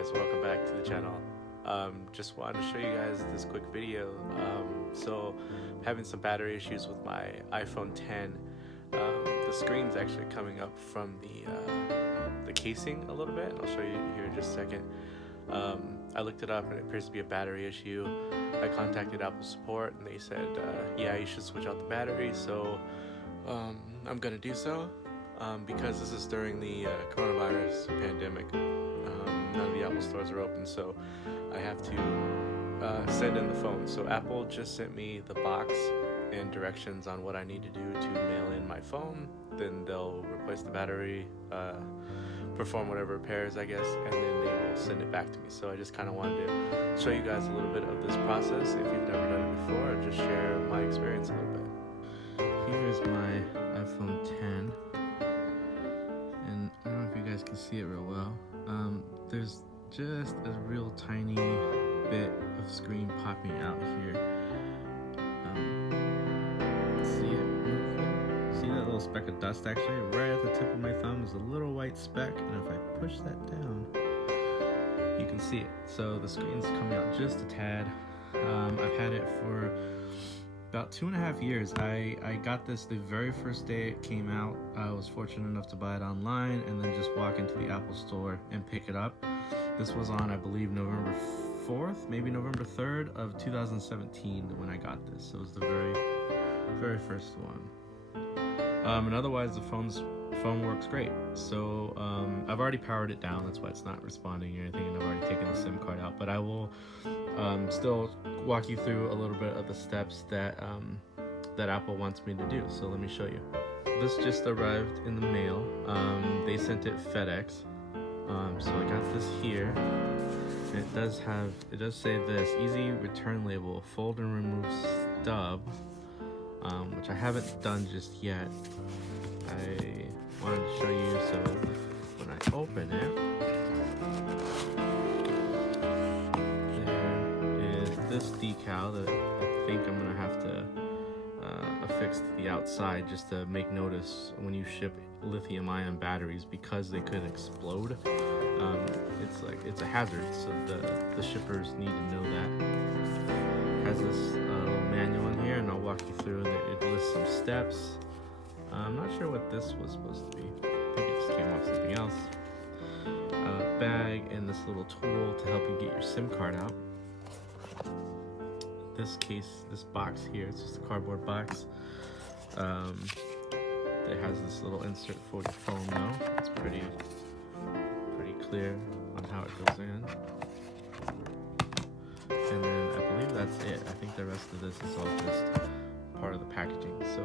guys, welcome back to the channel. Just wanted to show you guys this quick video. So I'm having some battery issues with my iPhone X. The screen's actually coming up from the casing a little bit, and I'll show you here in just a second. I looked it up and it appears to be a battery issue. I contacted Apple support and they said, yeah, you should switch out the battery. So I'm gonna do so. Because this is during the coronavirus pandemic. None of the Apple stores are open, so I have to send in the phone. So Apple just sent me the box and directions on what I need to do to mail in my phone. Then they'll replace the battery, perform whatever repairs, I guess, and then they will send it back to me. So I just kind of wanted to show you guys a little bit of this process. If you've never done it before, just share my experience a little bit. Here's my iPhone X. I don't know if you guys can see it real well. There's just a real tiny bit of screen popping out here. See it? See that little speck of dust actually? Right at the tip of my thumb is a little white speck, and if I push that down, you can see it. So the screen's coming out just a tad. I've had it for about 2.5 years. I got this the very first day it came out. I was fortunate enough to buy it online and then just walk into the Apple store and pick it up. This was on, I believe, November 4th, maybe November 3rd of 2017 when I got this. So it was the very first one. And otherwise the phone works great. So I've already powered it down, that's why it's not responding or anything, and I've already taken the SIM card out, but I will still walk you through a little bit of the steps that Apple wants me to do. So let me show you. This just arrived in the mail. They sent it FedEx. So I got this here. It does say this: easy return label, fold and remove stub, which I haven't done just yet. I wanted to show you, so when I open it, there is this decal that I think I'm gonna have to affix to the outside just to make notice when you ship lithium-ion batteries, because they could explode. It's a hazard, so the shippers need to know that. It has this little manual in here, and I'll walk you through. It lists some steps. I'm not sure what this was supposed to be. I think it just came off something else. Bag and this little tool to help you get your SIM card out. This box here, it's just a cardboard box. It has this little insert for your phone though. It's pretty clear on how it goes in. And then I believe that's it. I think the rest of this is all just part of the packaging. So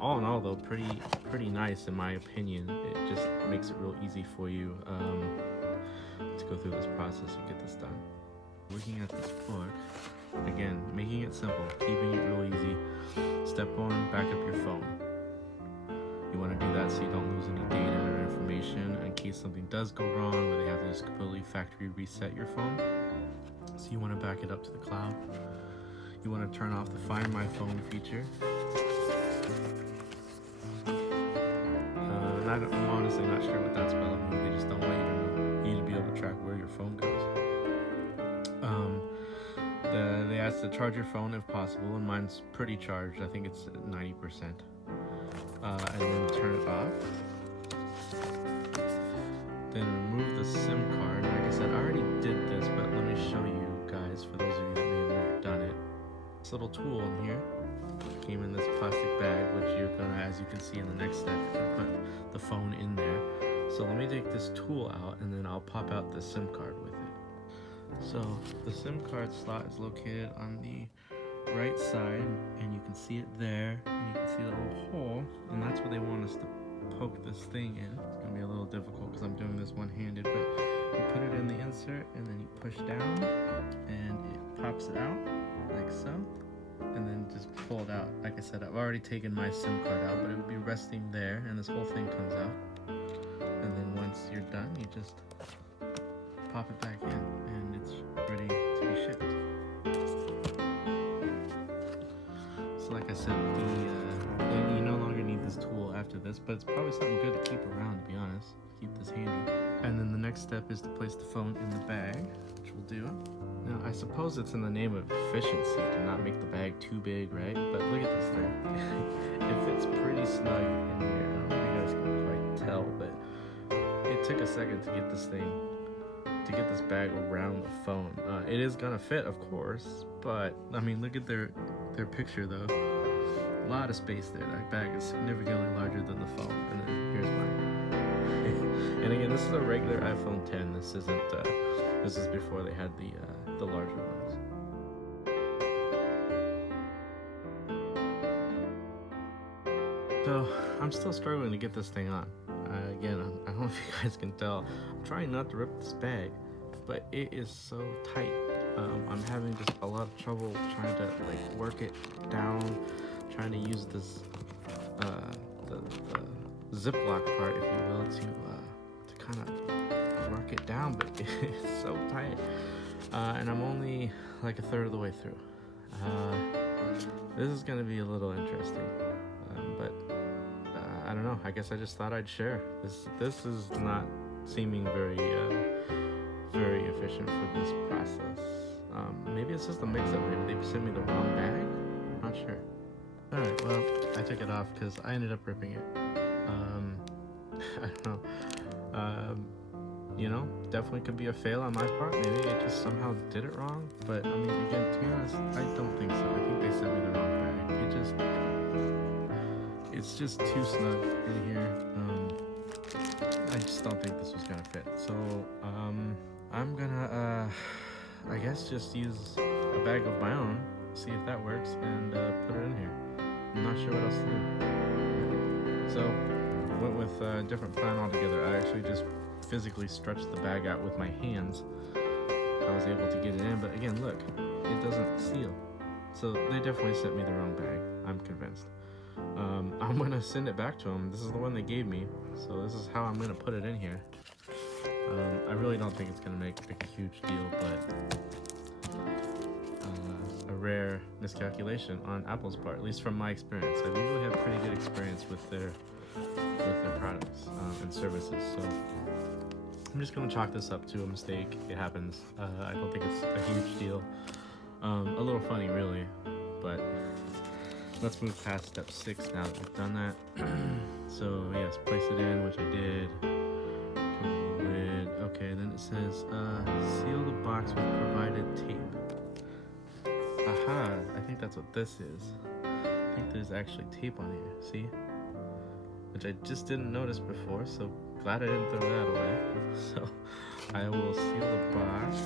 all in all though, pretty nice in my opinion. It just makes it real easy for you to go through this process and get this done. Looking at this book, again, making it simple, keeping it real easy. Step 1, back up your phone. You want to do that so you don't lose any data or information in case something does go wrong where they have to just completely factory reset your phone. So you want to back it up to the cloud. You want to turn off the Find My Phone feature. I'm honestly not sure what that's about. They just don't want you to be able to track where your phone goes. They ask to charge your phone if possible, and mine's pretty charged. I think it's at 90%. And then turn it off. Then remove the SIM card. Like I said, I already did this, but let me show you guys, for those of you that may have never done it. This little tool in here came in this plastic bag, which you're gonna, as you can see in the next step, you're gonna put the phone in there. So let me take this tool out, and then I'll pop out the SIM card with it. So the SIM card slot is located on the right side, and you can see it there, and you can see the little hole, and that's where they want us to poke this thing in. It's gonna be a little difficult because I'm doing this one-handed, but you put it in the insert, and then you push down, and it pops it out like so, and then just pull it out. Like I said, I've already taken my SIM card out, but it would be resting there, and this whole thing comes out. And then once you're done, you just pop it back in, and it's ready to be shipped. So like I said, you no longer need this tool after this, but it's probably something good to keep around, to be honest. Keep this handy. And then the next step is to place the phone in the bag, which we'll do. Now, I suppose it's in the name of efficiency to not make the bag too big, right? But look at this thing. It fits pretty snug in here. I don't know if you guys can quite tell, but it took a second to get this bag around the phone. It is gonna fit, of course, but I mean, look at their picture though. A lot of space there. That bag is significantly larger than the phone. And then here's mine. And again, this is a regular iPhone X. This isn't. This is before they had the larger ones. So I'm still struggling to get this thing on. Again, I don't know if you guys can tell. I'm trying not to rip this bag, but it is so tight. I'm having just a lot of trouble trying to like work it down, trying to use this the Ziploc part, if you will, to kind of work it down, but it's so tight. And I'm only like a third of the way through. This is gonna be a little interesting, but I don't know. I guess I just thought I'd share. This is not seeming very efficient for this process. Maybe it's just a mix-up. Maybe they sent me the wrong bag. I'm not sure. All right. Well, I took it off because I ended up ripping it. I don't know. You know, definitely could be a fail on my part. Maybe it just somehow did it wrong. But I mean, again, to be honest, I don't think so. I think they sent me the wrong bag. It's just too snug in here. I just don't think this was gonna fit. So I'm gonna, I guess, just use a bag of my own, see if that works, and put it in here. I'm not sure what else to do. So went with a different plan altogether. I actually just physically stretched the bag out with my hands. I was able to get it in, but again, look, it doesn't seal. So they definitely sent me the wrong bag. I'm convinced. I'm gonna send it back to them. This is the one they gave me, so this is how I'm gonna put it in here. I really don't think it's gonna make a huge deal, but a rare miscalculation on Apple's part, at least from my experience. I usually have pretty good experience with their products and services, so I'm just gonna chalk this up to a mistake. It happens. I don't think it's a huge deal. A little funny, really, but let's move past step 6 now that we've done that. So yes, place it in, which I did. Okay, then it says seal the box with provided tape. Aha, I think that's what this is. I think there's actually tape on here, see? Which I just didn't notice before, so glad I didn't throw that away. So I will seal the box,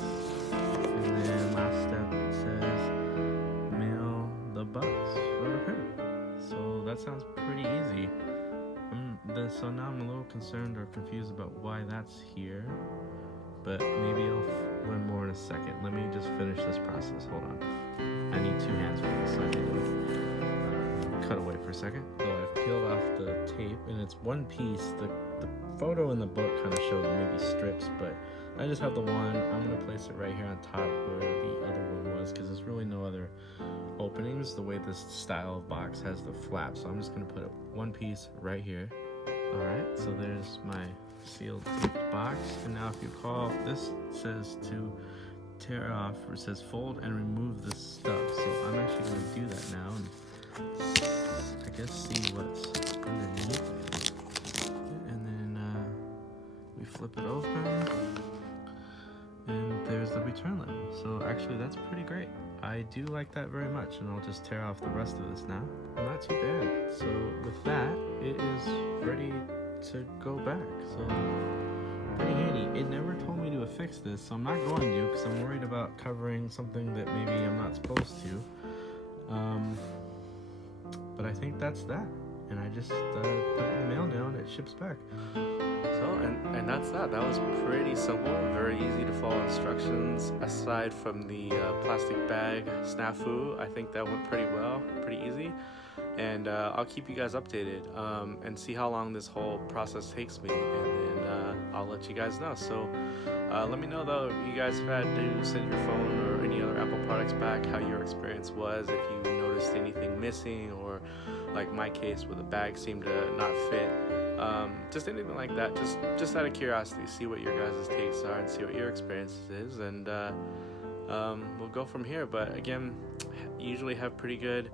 and then last step it says mail the box for repair. So that sounds pretty easy. So now I'm a little concerned or confused about why that's here, but maybe I'll learn more in a second. Let me just finish this process. Hold on. I need 2 hands for this, so I need to cut away for a second. So I've peeled off the tape, and it's one piece. The photo in the book kind of showed maybe strips, but I just have the one. I'm going to place it right here on top where the other one was, because there's really no other openings the way this style of box has the flap. So I'm just going to put one piece right here. Alright, so there's my sealed box, and now if you recall, this says to tear off, or it says fold and remove the stuff. So I'm actually going to do that now, and I guess see what's underneath it. And then we flip it open, and there's the return label. So actually that's pretty great. I do like that very much, and I'll just tear off the rest of this now. Not too bad. So with that, it is ready to go back. So pretty handy. It never told me to affix this, so I'm not going to, because I'm worried about covering something that maybe I'm not supposed to. But I think that's that. And I just put it in the mail now, and it ships back. So So, and that's that. That was pretty simple, very easy to follow instructions. Aside from the plastic bag snafu, I think that went pretty well, pretty easy. And I'll keep you guys updated and see how long this whole process takes me, and then I'll let you guys know. So let me know though if you guys have had to send your phone or any other Apple products back, how your experience was, if you noticed anything missing, or like my case where the bag seemed to not fit. Just anything like that, just out of curiosity, see what your guys' takes are and see what your experience is, and we'll go from here. But again, usually have pretty good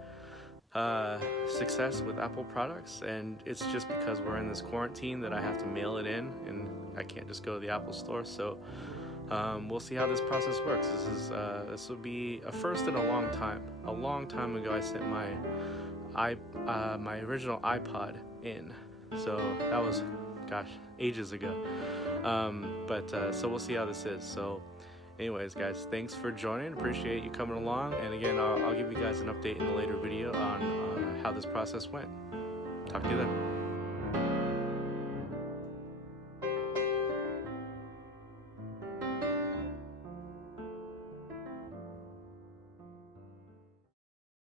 success with Apple products, and it's just because we're in this quarantine that I have to mail it in, and I can't just go to the Apple store. So we'll see how this process works. This will be a first in a long time. A long time ago, I sent my original iPod in. So that was, gosh, ages ago. So we'll see how this is. So anyways, guys, thanks for joining. Appreciate you coming along. And again, I'll give you guys an update in a later video on how this process went. Talk to you then.